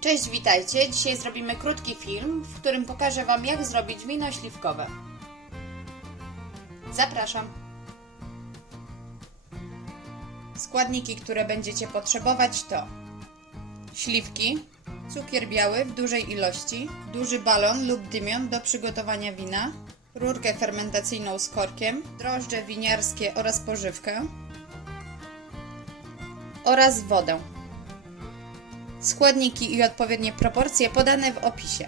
Cześć, witajcie. Dzisiaj zrobimy krótki film, w którym pokażę Wam, jak zrobić wino śliwkowe. Zapraszam. Składniki, które będziecie potrzebować to śliwki, cukier biały w dużej ilości, duży balon lub dymion do przygotowania wina, rurkę fermentacyjną z korkiem, drożdże winiarskie oraz pożywkę oraz wodę. Składniki i odpowiednie proporcje podane w opisie.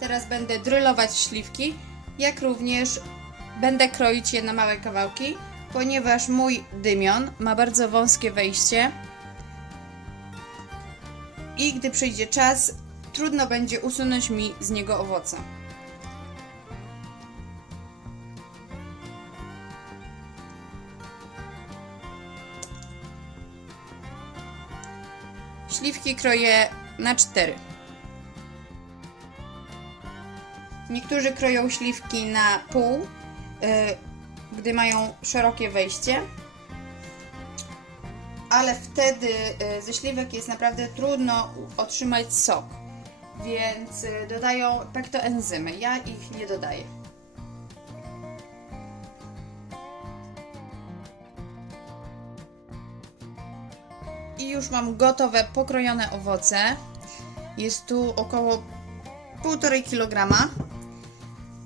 Teraz będę drylować śliwki, jak również będę kroić je na małe kawałki, ponieważ mój dymion ma bardzo wąskie wejście i gdy przyjdzie czas, trudno będzie usunąć mi z niego owoce. Śliwki kroję na cztery. Niektórzy kroją śliwki na pół, y, gdy mają szerokie wejście. Ale wtedy y, ze śliwek jest naprawdę trudno otrzymać sok. Więc y, dodają pektoenzymy. Ja ich nie dodaję. I już mam gotowe pokrojone owoce. Jest tu około 1,5 kg,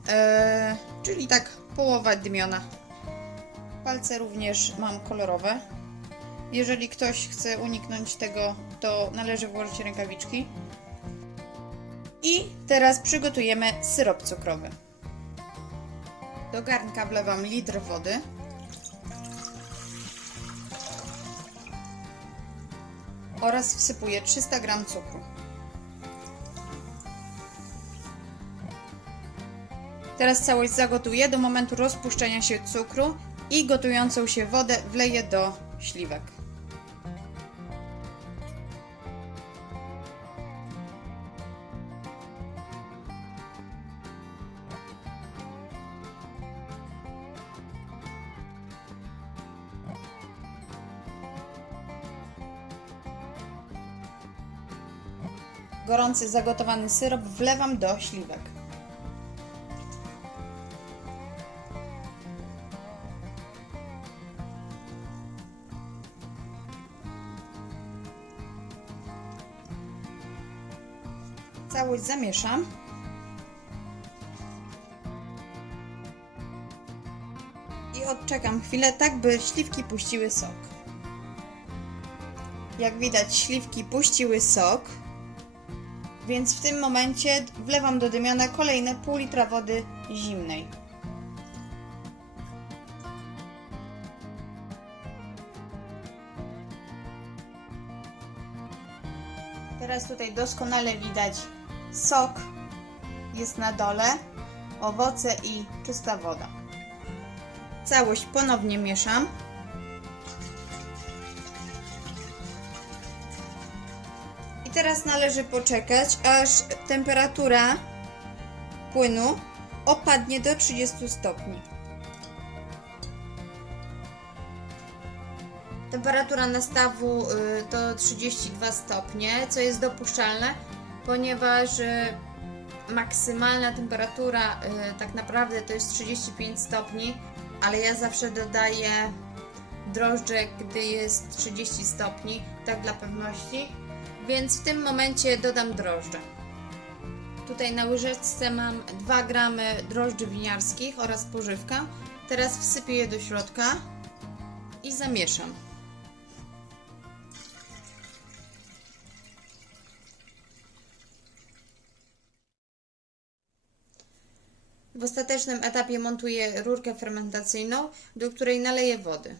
e, czyli tak połowa dymiona. Palce również mam kolorowe. Jeżeli ktoś chce uniknąć tego, to należy włożyć rękawiczki. I teraz przygotujemy syrop cukrowy. Do garnka wlewam litr wody. Oraz wsypuję 300 g cukru. Teraz całość zagotuję do momentu rozpuszczenia się cukru i gotującą się wodę wleję do śliwek. Gorący zagotowany syrop wlewam do śliwek. Całość zamieszam. I odczekam chwilę, tak by śliwki puściły sok. Jak widać, śliwki puściły sok. Więc w tym momencie wlewam do dymiona kolejne pół litra wody zimnej. Teraz tutaj doskonale widać sok jest na dole, owoce i czysta woda. Całość ponownie mieszam. Teraz należy poczekać, aż temperatura płynu opadnie do 30 stopni. Temperatura nastawu y, to 32 stopnie, co jest dopuszczalne, ponieważ y, maksymalna temperatura y, tak naprawdę to jest 35 stopni, ale ja zawsze dodaję drożdże, gdy jest 30 stopni, tak dla pewności więc w tym momencie dodam drożdże. Tutaj na łyżeczce mam 2 gramy drożdży winiarskich oraz pożywkę. Teraz wsypię je do środka i zamieszam. W ostatecznym etapie montuję rurkę fermentacyjną, do której naleję wody.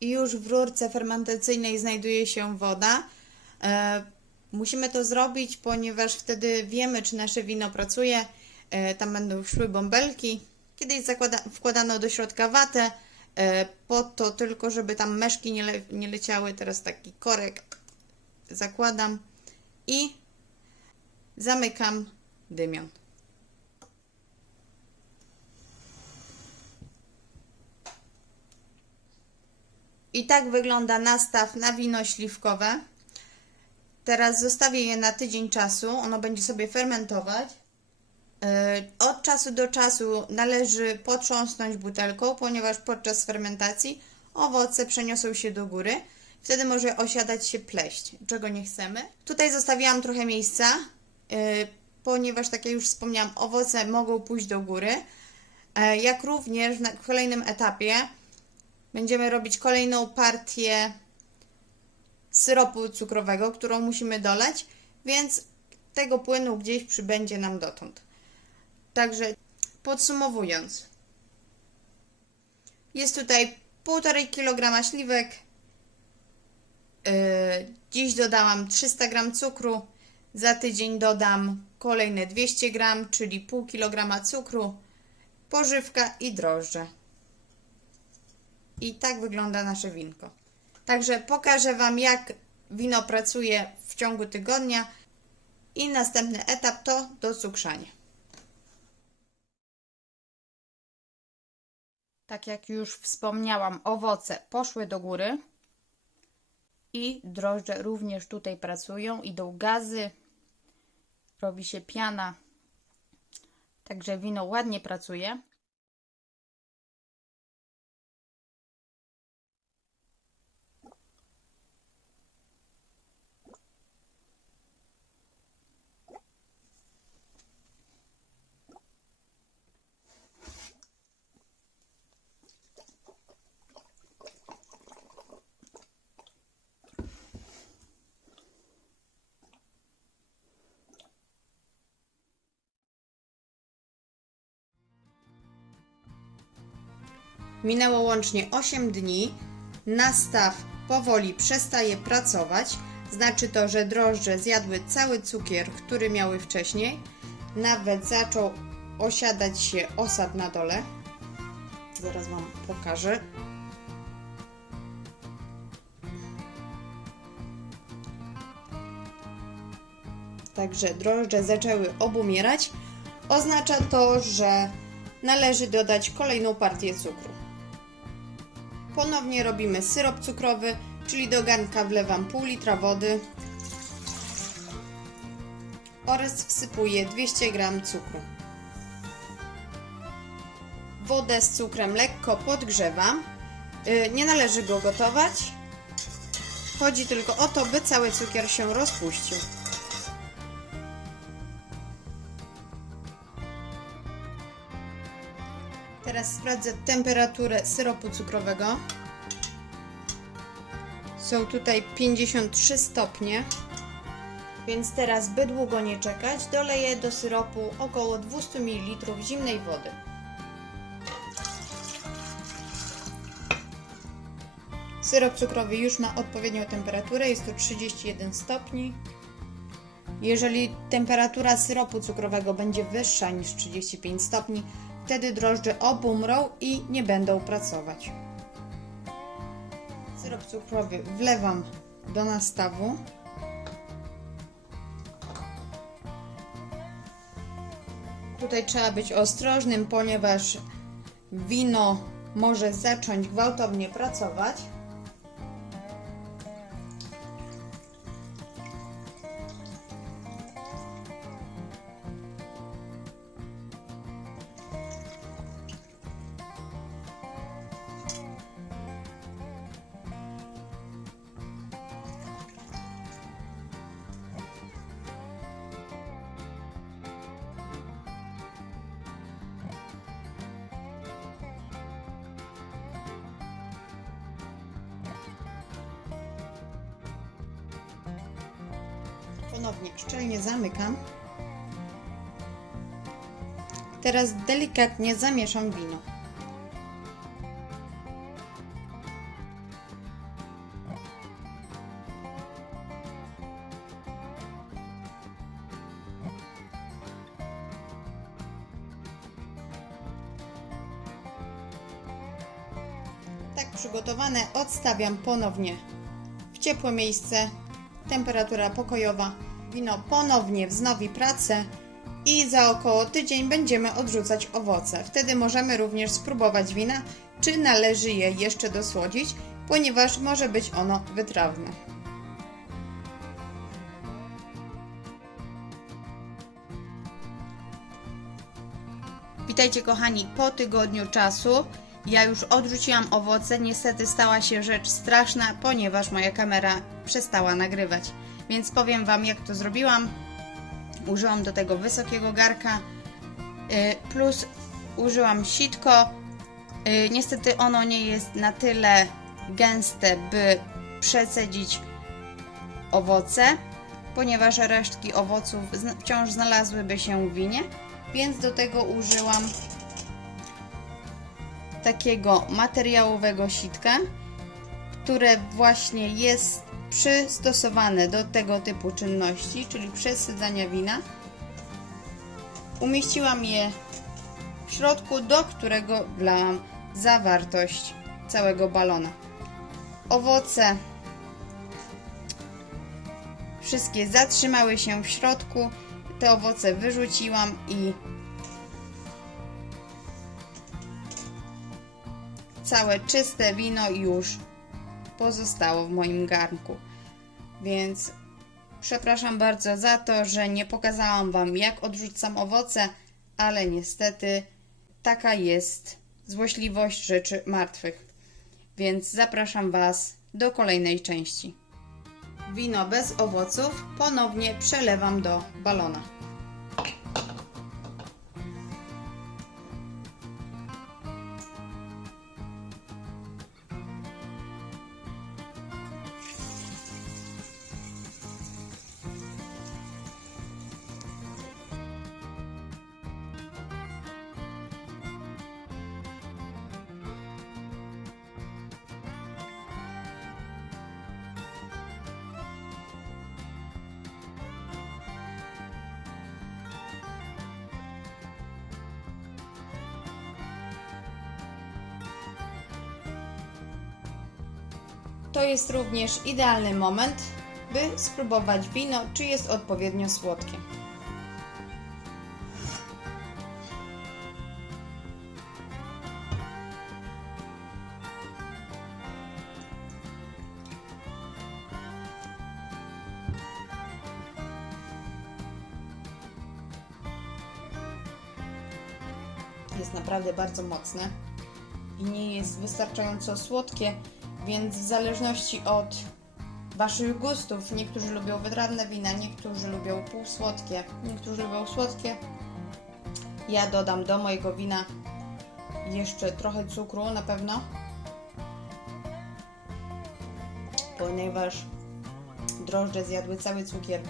I już w rurce fermentacyjnej znajduje się woda. E, musimy to zrobić, ponieważ wtedy wiemy, czy nasze wino pracuje. E, tam będą szły bąbelki. Kiedyś zakłada, wkładano do środka watę, e, po to tylko, żeby tam meszki nie, le, nie leciały. Teraz taki korek zakładam i zamykam dymion. I tak wygląda nastaw na wino śliwkowe. Teraz zostawię je na tydzień czasu. Ono będzie sobie fermentować. Yy, Od czasu do czasu należy potrząsnąć butelką, ponieważ podczas fermentacji owoce przeniosą się do góry. Wtedy może osiadać się pleść, czego nie chcemy. Tutaj zostawiłam trochę miejsca, yy, ponieważ, tak jak już wspomniałam, owoce mogą pójść do góry. E, Jak również na kolejnym etapie będziemy robić kolejną partię syropu cukrowego, którą musimy dolać, więc tego płynu gdzieś przybędzie nam dotąd. Także podsumowując, jest tutaj 1,5 kg śliwek. Yy, dziś dodałam 300 g cukru. Za tydzień dodam kolejne 200 g, czyli pół kg cukru, pożywka i drożdże. I tak wygląda nasze winko. Także pokażę Wam, jak wino pracuje w ciągu tygodnia. I następny etap to docukrzanie. Tak jak już wspomniałam, owoce poszły do góry i drożdże również tutaj pracują. Idą gazy, robi się piana, także wino ładnie pracuje. Minęło łącznie 8 dni. Nastaw powoli przestaje pracować. Znaczy to, że drożdże zjadły cały cukier, który miały wcześniej. Nawet zaczął osiadać się osad na dole. Zaraz Wam pokażę. Także drożdże zaczęły obumierać. Oznacza to, że należy dodać kolejną partię cukru. Ponownie robimy syrop cukrowy, czyli do garnka wlewam pół litra wody oraz wsypuję 200 g cukru. Wodę z cukrem lekko podgrzewam. Yy, Nie należy go gotować. Chodzi tylko o to, by cały cukier się rozpuścił. Teraz sprawdzę temperaturę syropu cukrowego. Są tutaj 53 stopnie. Więc teraz, by długo nie czekać, doleję do syropu około 200 ml zimnej wody. Syrop cukrowy już ma odpowiednią temperaturę, jest to 31 stopni. Jeżeli temperatura syropu cukrowego będzie wyższa niż 35 stopni, wtedy drożdże obumrą i nie będą pracować. Syrop cukrowy wlewam do nastawu. Tutaj trzeba być ostrożnym, ponieważ wino może zacząć gwałtownie pracować. Ponownie szczelnie zamykam. Teraz delikatnie zamieszam wino. Tak przygotowane odstawiam ponownie w ciepłe miejsce, temperatura pokojowa wino ponownie wznowi pracę i za około tydzień będziemy odrzucać owoce. Wtedy możemy również spróbować wina, czy należy je jeszcze dosłodzić, ponieważ może być ono wytrawne. Witajcie kochani po tygodniu czasu. Ja już odrzuciłam owoce, niestety stała się rzecz straszna, ponieważ moja kamera przestała nagrywać. Więc powiem Wam, jak to zrobiłam. Użyłam do tego wysokiego garka, y, plus użyłam sitko. Y, Niestety ono nie jest na tyle gęste, by przecedzić owoce, ponieważ resztki owoców wciąż znalazłyby się w winie, więc do tego użyłam takiego materiałowego sitka, które właśnie jest przystosowane do tego typu czynności, czyli przesadzania wina. Umieściłam je w środku, do którego wlałam zawartość całego balona. Owoce wszystkie zatrzymały się w środku. Te owoce wyrzuciłam i całe czyste wino już pozostało w moim garnku. Więc przepraszam bardzo za to, że nie pokazałam Wam, jak odrzucam owoce, ale niestety taka jest złośliwość rzeczy martwych. Więc zapraszam Was do kolejnej części. Wino bez owoców ponownie przelewam do balona. To jest również idealny moment, by spróbować wino, czy jest odpowiednio słodkie. Jest naprawdę bardzo mocne i nie jest wystarczająco słodkie, więc w zależności od Waszych gustów, niektórzy lubią wytrawne wina, niektórzy lubią półsłodkie, niektórzy lubią słodkie. Ja dodam do mojego wina jeszcze trochę cukru na pewno, ponieważ drożdże zjadły cały cukier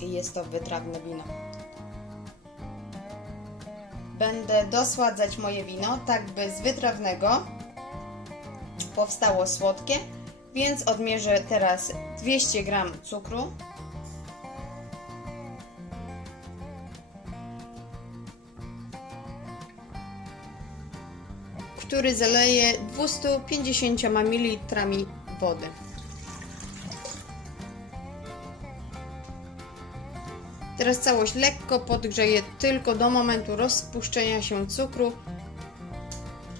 i jest to wytrawne wino. Będę dosładzać moje wino, tak by z wytrawnego powstało słodkie, więc odmierzę teraz 200 g cukru. który zaleję 250 ml wody. Teraz całość lekko podgrzeję tylko do momentu rozpuszczenia się cukru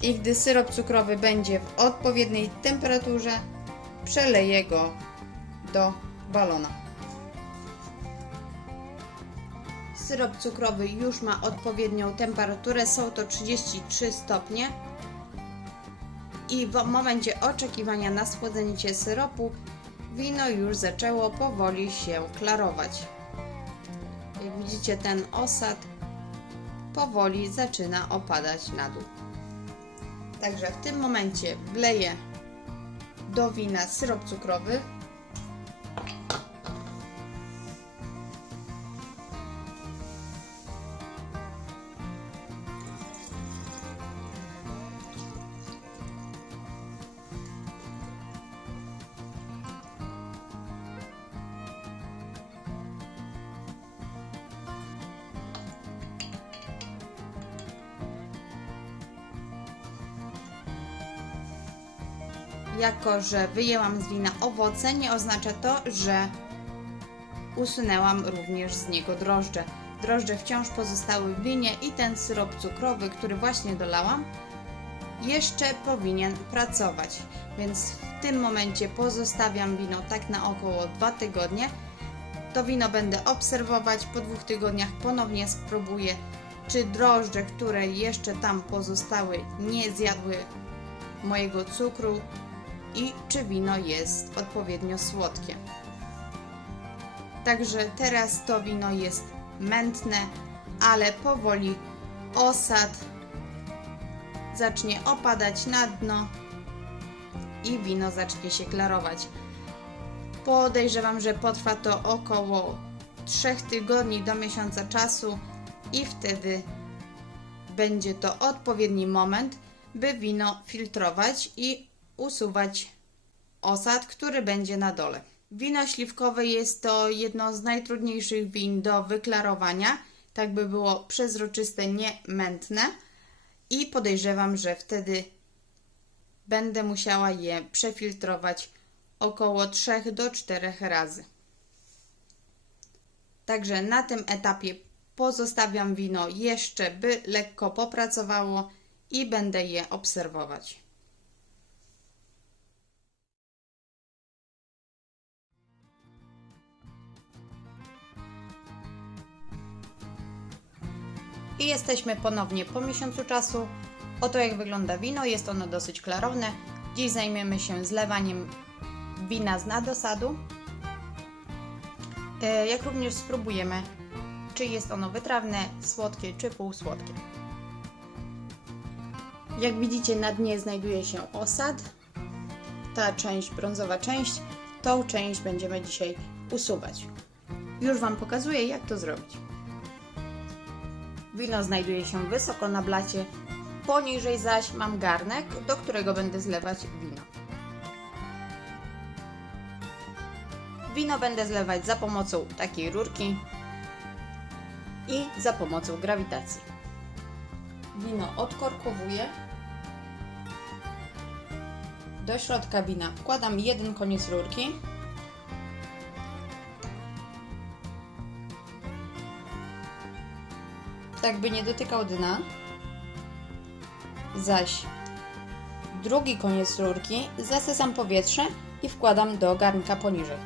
i gdy syrop cukrowy będzie w odpowiedniej temperaturze, przeleję go do balona. Syrop cukrowy już ma odpowiednią temperaturę, są to 33 stopnie. I w momencie oczekiwania na schłodzenie się syropu, wino już zaczęło powoli się klarować. Jak widzicie, ten osad powoli zaczyna opadać na dół. Także w tym momencie wleję do wina syrop cukrowy. Jako, że wyjęłam z wina owoce, nie oznacza to, że usunęłam również z niego drożdże. Drożdże wciąż pozostały w winie i ten syrop cukrowy, który właśnie dolałam, jeszcze powinien pracować. Więc w tym momencie pozostawiam wino tak na około 2 tygodnie. To wino będę obserwować, po dwóch tygodniach ponownie spróbuję czy drożdże, które jeszcze tam pozostały, nie zjadły mojego cukru i czy wino jest odpowiednio słodkie. Także teraz to wino jest mętne, ale powoli osad zacznie opadać na dno i wino zacznie się klarować. Podejrzewam, że potrwa to około 3 tygodni do miesiąca czasu i wtedy będzie to odpowiedni moment, by wino filtrować i usuwać osad, który będzie na dole. Wino śliwkowe jest to jedno z najtrudniejszych win do wyklarowania, tak by było przezroczyste, nie mętne i podejrzewam, że wtedy będę musiała je przefiltrować około 3 do 4 razy. Także na tym etapie pozostawiam wino jeszcze, by lekko popracowało i będę je obserwować. I jesteśmy ponownie po miesiącu czasu. Oto jak wygląda wino. Jest ono dosyć klarowne. Dziś zajmiemy się zlewaniem wina z nadosadu. E, Jak również spróbujemy, czy jest ono wytrawne, słodkie czy półsłodkie. Jak widzicie na dnie znajduje się osad. Ta część, brązowa część, tą część będziemy dzisiaj usuwać. Już Wam pokazuję jak to zrobić. Wino znajduje się wysoko na blacie, poniżej zaś mam garnek, do którego będę zlewać wino. Wino będę zlewać za pomocą takiej rurki i za pomocą grawitacji. Wino odkorkowuję. Do środka wina wkładam jeden koniec rurki. Tak by nie dotykał dna. Zaś drugi koniec rurki zasysam powietrze i wkładam do garnka poniżej.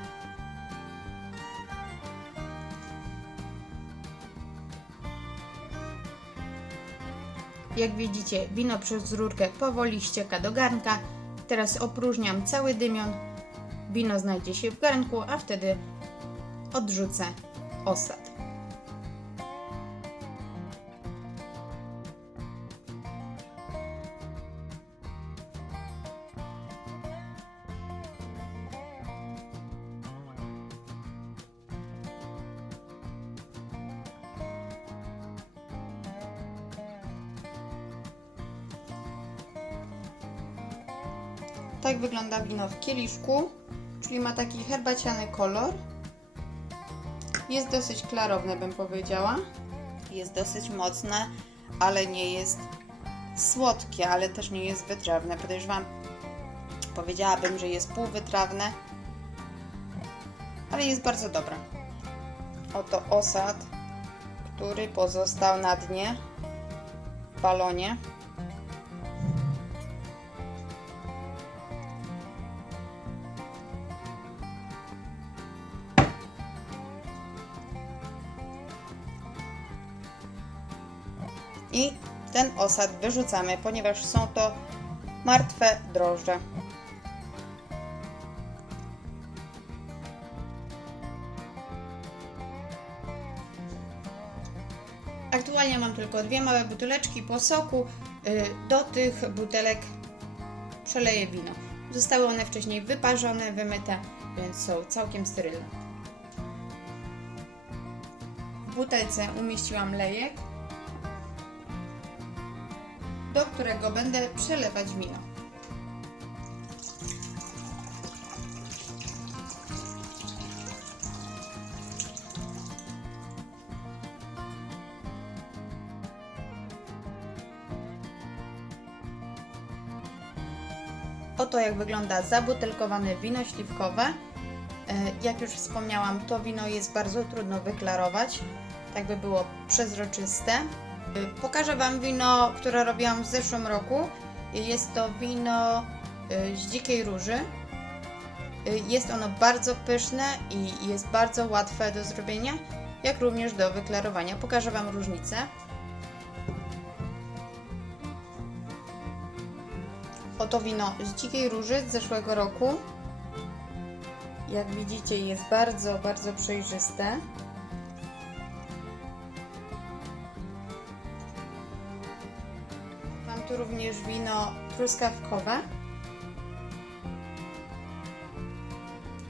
Jak widzicie, wino przez rurkę powoli ścieka do garnka. Teraz opróżniam cały dymion. Wino znajdzie się w garnku, a wtedy odrzucę osad. Tak wygląda wino w kieliszku, czyli ma taki herbaciany kolor. Jest dosyć klarowne, bym powiedziała. Jest dosyć mocne, ale nie jest słodkie, ale też nie jest wytrawne. Podejrzewam, powiedziałabym, że jest półwytrawne, ale jest bardzo dobre. Oto osad, który pozostał na dnie w balonie. Osad wyrzucamy, ponieważ są to martwe drożdże. Aktualnie mam tylko dwie małe buteleczki po soku. Y, Do tych butelek przeleję wino. Zostały one wcześniej wyparzone, wymyte, więc są całkiem sterylne. W butelce umieściłam lejek do którego będę przelewać wino. Oto jak wygląda zabutelkowane wino śliwkowe. E, Jak już wspomniałam, to wino jest bardzo trudno wyklarować, tak by było przezroczyste. Y, pokażę Wam wino, które robiłam w zeszłym roku. Y, jest to wino y, z dzikiej róży. Jest ono bardzo pyszne i jest bardzo łatwe do zrobienia, jak również do wyklarowania. Pokażę Wam różnicę. Oto wino z dzikiej róży z zeszłego roku. Jak widzicie jest bardzo, bardzo przejrzyste. Tu również wino truskawkowe.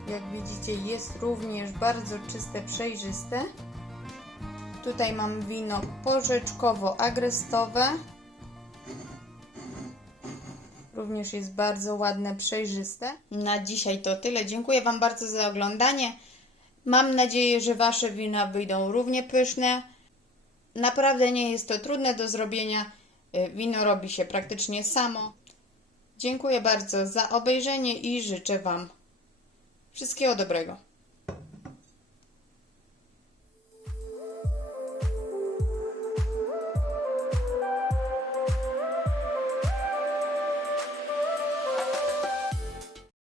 Jak widzicie, jest również bardzo czyste, przejrzyste. Tutaj mam wino porzeczkowo-agrestowe. Również jest bardzo ładne, przejrzyste. Na dzisiaj to tyle. Dziękuję Wam bardzo za oglądanie. Mam nadzieję, że Wasze wina wyjdą równie pyszne. Naprawdę nie jest to trudne do zrobienia. Y, Wino robi się praktycznie samo. Dziękuję bardzo za obejrzenie i życzę Wam wszystkiego dobrego.